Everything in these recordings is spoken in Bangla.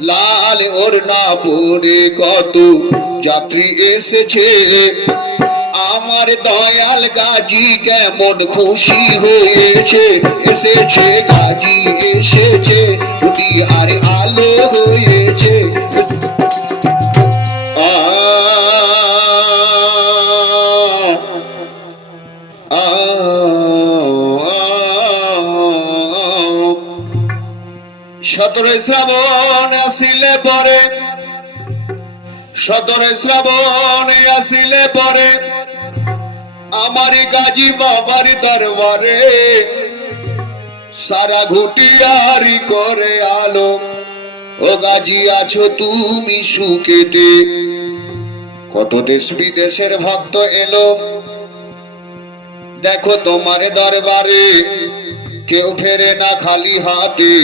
লাল ওর না পরে কত যাত্রী এসেছে। আমার দয়াল গাজী কেমন খুশি হয়েছে। এসেছে, গাজী এসেছে। আরে সতেরো শ্রাবণ আসিলে পরে সতেরো শ্রাবণ আসিলে পরে, আমার গাজী বাবার দরবারে সারা ঘুটিয়ারি করে আলো। ও গাজী, আছো তুমি সুখেতে। কত দেশ বিদেশের ভক্ত এলো। দেখো তোমার দরবারে, কেউ ফেরে না খালি হাতে।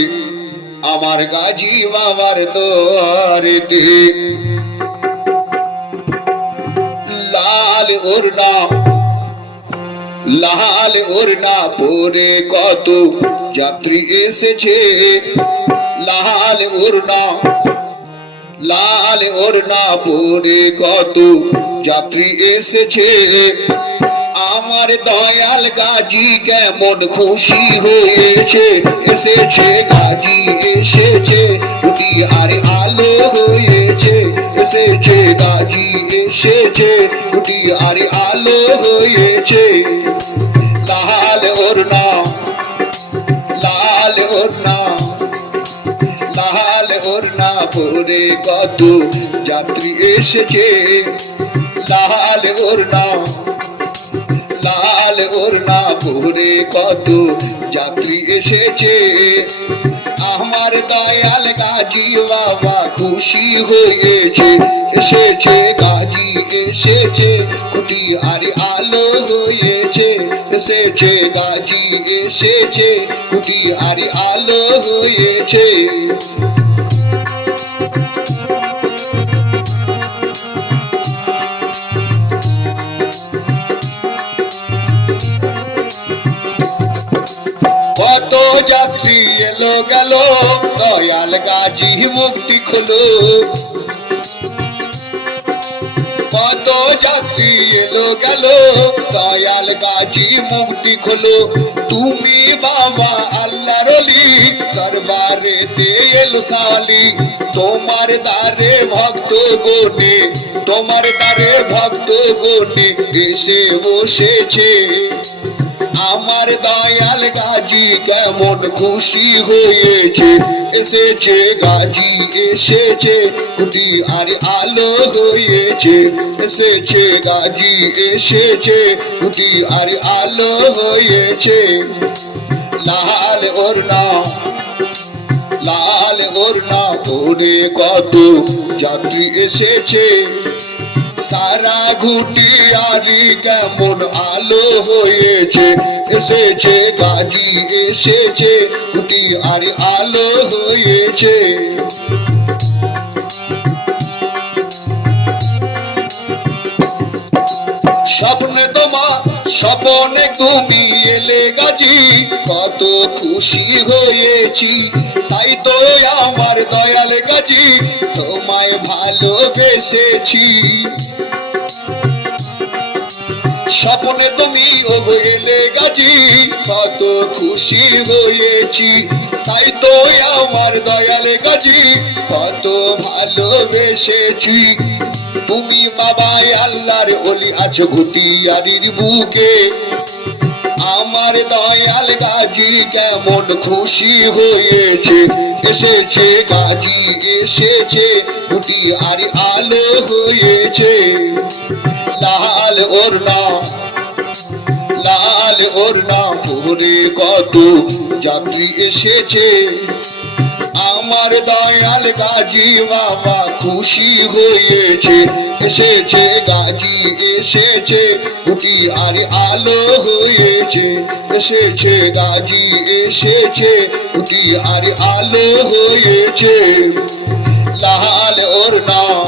আমার গাজী বাবার দোয়ারেতে। লাল ওরনা লাল ওরনা পরে কত যাত্রী এসেছে। লাল ওরনা লাল ওরনা পরে কত যাত্রী এসেছে। আমার দয়াল গাজী কেমন খুশি হয়েছে? এসেছে গাজী, এসেছে আর আলো হয়েছে। এসেছে গাজী, এসেছে আর আলো হয়েছে। লাল ওরনা লাল ওরনা লাল ওর না পরে কত যাত্রী এসেছে। লাল ওরনা লাল ওরনা পরে কত যাত্রী এসেছে। আমার দয়াল গাজী বাবা খুশি হয়েছে, এসেছে, গাজী এসেছে কুটি আর আলো হয়েছে, এসেছে, গাজী এসেছে কুটি আর আলো হয়েছে। এলো গেল, দয়াল গাজী মুক্তি খোলো। কত যাত্রী এলো গেল, দয়াল গাজী মুক্তি খোলো। তুমি বাবা আল্লাহ রলি দরবারে এলো সালি তোমার দ্বারে ভক্ত গোনে তোমার দ্বারে ভক্ত গোনে এসে বসেছে। আমার দয়াল গাজী কেমন খুশি হয়েছে? এসেছে গাজী, এসেছে কুটি আর আলো হয়েছে। এসেছে গাজী, এসেছে কুটি আর আলো হয়েছে। লাল ওর নাম লাল ওর না পরে কত যাত্রী এসেছে। সারা ঘুটি আরি কেমন আলো হয়েছে? এসেছে গাজী, এসেছে ঘুটি আরি আলো হয়েছে। স্বপ্নে তোমার স্বপনে তুমি এলে গাজি, কত খুশি হয়েছি। তাই তো আমার দয়াল গাজি, তোমায় ভালোবেসেছি। স্বপ্নে তুমি এলে গাজি, কত খুশি হয়েছি। তাই তো আমার দয়াল গাজি, কত ভালোবেসেছি। তুমি বাবা আল্লাহর অলি আছো ঘুটিয়ারির বুকে। আমার দয়াল গাজী কেমন খুশি হয়েছে। এসেছে গাজী, এসেছে গুটি আর আলো হয়েছে। লাল ওর নাম লাল ওর নাম পরে কত যাত্রী এসেছে। আমার দয়াল গাজী বাবা খুশি হয়েছে, এসেছে, গাজী এসেছে, গুটি আর আলো হয়েছে, এসেছে, গাজী এসেছে, গুটি আর আলো হয়েছে। লাল ওর নাম